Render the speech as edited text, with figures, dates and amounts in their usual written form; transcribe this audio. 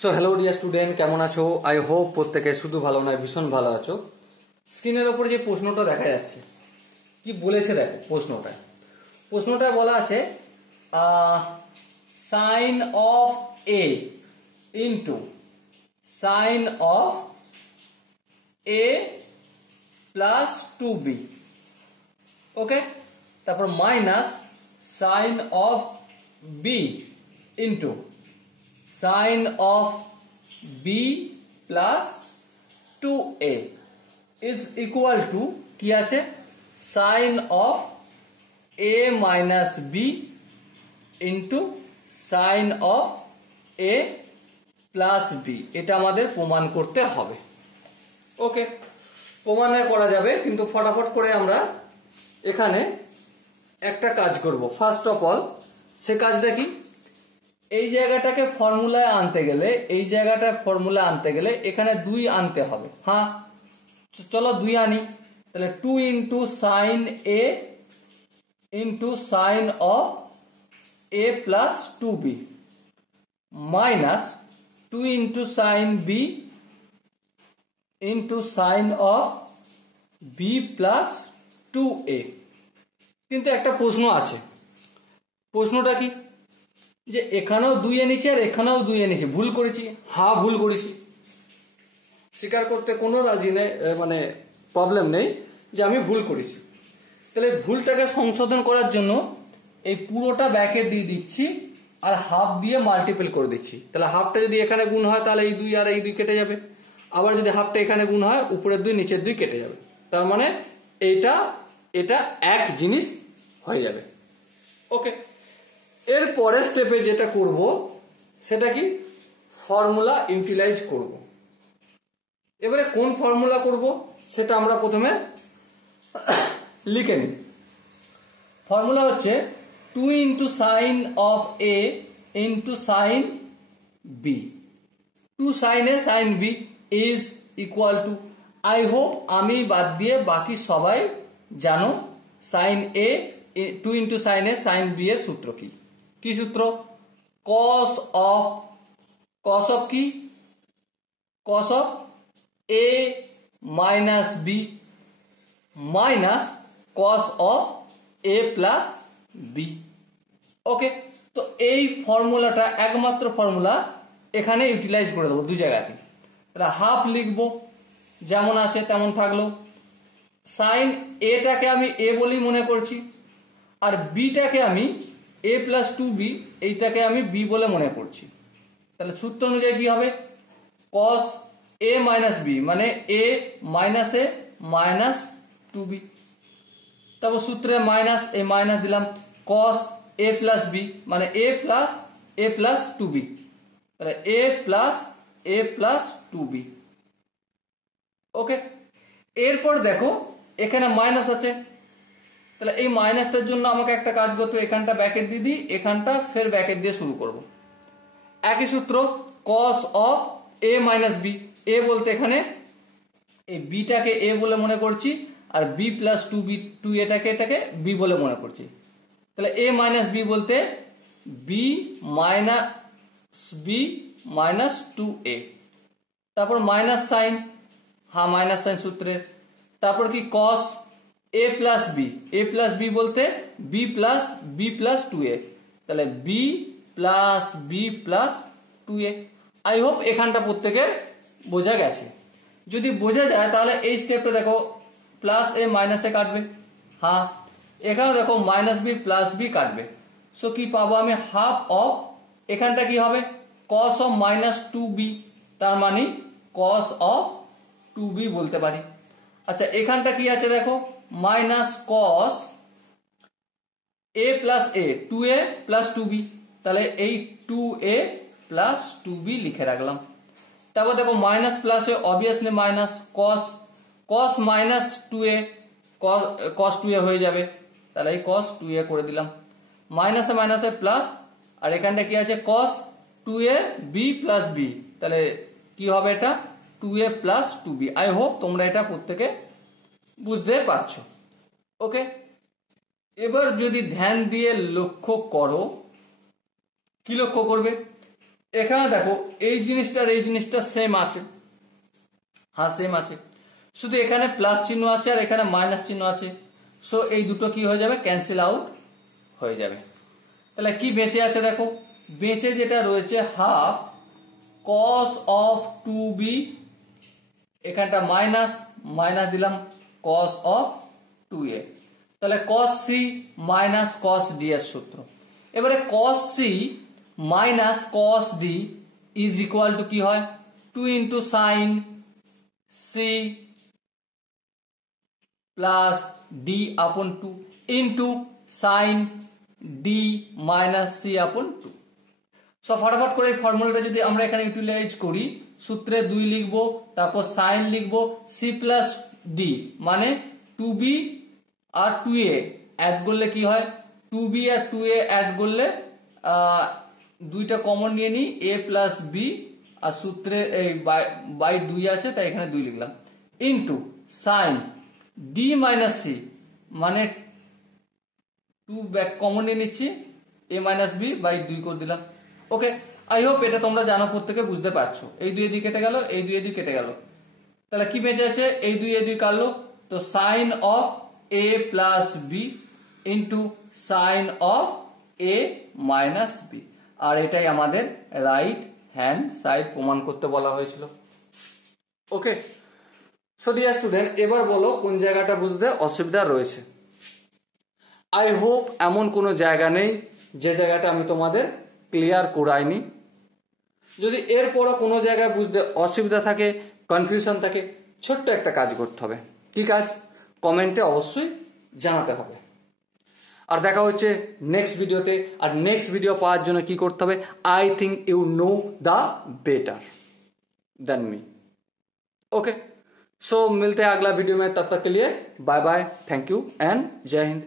So hello dear student, কেমন আছো? I hope প্রত্যেকে শুধু ভালো নয় ভীষণ ভালো আছো। স্ক্রিনের ওপরে যে প্রশ্নটা দেখা যাচ্ছে, কি বলেছে দেখো। প্রশ্নটা বলা আছে sine of A into sine of A plus 2b, okay. তারপর minus sine of B into sine of B plus 2a is equal to কি আছে, sine of A minus B into sine of A plus B. এটা আমাদের প্রমাণ করতে হবে, ওকে। প্রমাণে করা যাবে, কিন্তু ফটাফট করে আমরা এখানে একটা কাজ করব। ফার্স্ট অফ অল সে কাজটা কি, এই জায়গাটাকে ফর্মুলায় আনতে গেলে, এখানে 2 আনতে হবে। হ্যাঁ, চলো 2 আনি। তাহলে 2 into sine A into sine of A plus 2b minus 2 into sine B into sine of B plus 2a। কিন্তু একটা প্রশ্ন আছে। প্রশ্নটা কি, যে এখানেও 2 এনেছি আর এখানেও 2 এনেছি, ভুল করেছি? হ্যাঁ, ভুল করেছি। স্বীকার করতে কোনো রাজি নেই, মানে প্রবলেম নেই যে আমি ভুল করেছি। তাহলে ভুলটাকে সংশোধন করার জন্য এই পুরোটা ব্যাকেট দিয়ে দিচ্ছি আর হাফ দিয়ে মাল্টিপল করে দিচ্ছি। তাহলে হাফটা যদি এখানে গুণ হয় তাহলে এই 2 আর এই 2 কেটে যাবে। আবার যদি হাফটা এখানে গুণ হয় উপরের 2 নিচের 2 কেটে যাবে। তার মানে এটা এক জিনিস হয়ে যাবে, ওকে। এর পরের স্টেপে যেটা করব সেটা কি, ফর্মুলা ইউটিলাইজ করব। এবারে কোন ফর্মুলা করব সেটা আমরা প্রথমে লিখে নিই। ফর্মুলা হচ্ছে 2 into sine of A into sine B, 2 sine A sine B is equal to, I hope আমি বাদ দিয়ে বাকি সবাই জানো sine A 2 into sine A sine B এর সূত্র কি? কি সূত্র? কস অফ কি, cos of A minus B minus cos of A plus B, okay. তো এই ফর্মুলাটা একমাত্র ফর্মুলা এখানে ইউটিলাইজ করে দেবো 2 জায়গাতে। তাহলে হাফ লিখবো, যেমন আছে তেমন থাকলো। সাইন এটাকে আমি এ বলেই মনে করছি, আর বিটাকে আমি এ প্লাস 2b, এইটাকে আমি বি বলে মনে করছি। তাহলে সূত্র অনুযায়ী কি হবে, কস এ মাইনাস বি মানে এ মাইনাস এ মাইনাস 2b। তারপর সূত্রে মাইনাস, এই মাইনাস দিলাম, কস এ প্লাস বি মানে এ প্লাস 2b, তাহলে এ প্লাস 2b, ওকে। এরপর দেখো এখানে মাইনাস আছে, তাহলে এই মাইনাসটার জন্য আমাকে একটা কাজ করতে হবে, এখানটা ব্র্যাকেট দিয়ে দিই, এখানটা ফের ব্র্যাকেট দিয়ে শুরু করব। একই সূত্র, cos of A minus B, A বলতে এখানে এই বিটাকে এ বলে মনে করছি, আর বি প্লাস 2 এটাকে বি বলে মনে করছি। তাহলে এ মাইনাস বি বলতে বি মাইনাস 2a। তারপর মাইনাস সাইন, হ্যাঁ মাইনাস সাইন সূত্রে। তারপর কি, কস এ প্লাস বি বলতে বি প্লাস 2a, তাহলে B plus 2a। I hope এখানটা প্রত্যেকের বোঝা গেছে। যদি বোঝা যায় তাহলে এই স্টেপটা দেখো, প্লাস এ মাইনাস এ কাটবে, হ্যাঁ এখানেও দেখো মাইনাস বি প্লাস বি কাটবে। সো কি পাবো আমি, হাফ অফ, এখানটা কি হবে, কস অফ মাইনাস 2b, তার মানে কস অফ 2b বলতে পারি। আচ্ছা এখানটা কি আছে দেখো, মাইনাস কস এ প্লাস এ 2a প্লাস 2b, তাহলে এই 2a প্লাস 2b লিখে রাখলাম। তারপর দেখো মাইনাস প্লাসে obviously minus cos minus 2a, কস 2a হয়ে যাবে, তাহলে এই কস 2a করে দিলাম। মাইনাসে মাইনাসে প্লাস, আর এখানটা কি আছে, কস 2a বি প্লাস বি, তাহলে কি হবে এটা, 2a plus 2b। I hope তোমরা এটা প্রত্যেকে বুঝতে পারছো, ওকে। এবার যদি ধ্যান দিয়ে লক্ষ্য করো, কি লক্ষ্য করবে, এখানে দেখো এই জিনিসটা সেম আছে, হ্যাঁ সেম আছে, শুধু এখানে প্লাস চিহ্ন আছে আর এখানে মাইনাস চিহ্ন আছে। সো এই দুটো কি হয়ে যাবে, ক্যান্সেল আউট হয়ে যাবে। তাহলে কি বেঁচে আছে দেখো, বেঁচে যেটা রয়েছে হাফ কস অফ 2b, এখানটা মাইনাস মাইনাস দিলাম কস অফ 2a, তাহলে cos c minus cos d এর সূত্র। এবারে cos c minus cos d is equal to কি হয়, 2 into sign c plus d আপন 2 into sign d minus c আপন 2। সো ফটাফট করে এই ফর্মুলাটা যদি আমরা এখানে ইউটিলাইজ করি, সূত্রে 2 লিখবো, তারপর সাইন লিখবো c প্লাস d মানে 2b আর 2a অ্যাড করলে কি হয়, 2b আর 2a অ্যাড করলে দুইটা কমন নিয়ে নিই, a প্লাস b, আর সূত্রে এই বাই 2 আছে তাই এখানে 2 লিখলাম, into sign d minus c মানে 2 ব্যাক কমন নিয়ে নিচ্ছি, a মাইনাস b বাই 2 করে দিলাম। ওকে, আই হোপ এটা তোমরা জানো, প্রত্যেকে বুঝতে পারছো। এই 2 দিয়ে কেটে গেল, এই 2 দিয়ে কেটে গেল, তাহলে কি বেঁচে আছে, এই 2 কাটলো, তো sine of a plus b into sine of a minus b, আর এটাই আমাদের রাইট হ্যান্ড সাইড প্রমাণ করতে বলা হয়েছিল। ওকে, সো ডিয়ার স্টুডেন্ট, এবার বলো কোন জায়গাটা বুঝতে অসুবিধা রয়েছে। আই হোপ এমন কোনো জায়গা নেই যে জায়গাটা আমি তোমাদের ক্লিয়ার করাইনি। যদি এরপরও কোনো জায়গায় বুঝতে অসুবিধা থাকে, কনফিউশন থাকে, ছোট্ট একটা কাজ করতে হবে। কি কাজ, কমেন্টে অবশ্যই জানাতে হবে। আর দেখা হচ্ছে নেক্সট ভিডিওতে। আর নেক্সট ভিডিও পাওয়ার জন্য কি করতে হবে, I think you know the better than me. Okay, so मिलते हैं अगला वीडियो में, तब तक के लिए bye bye, thank you and जय हिंद।